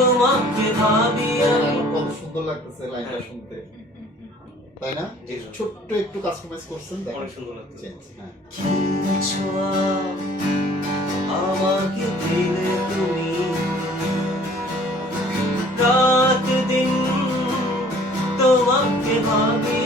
তোমাকে ভাবি আমি। কত সুন্দর লাগতেছে লাইনটা শুনতে, তাই না? ছোট্ট একটু কাস্টমাইজ করছেন, অনেক সুন্দর লাগছে। হ্যাঁ। ছোঁয়া আমাকে দিলে তুমি, রাত দিন তোমাকে ভাবি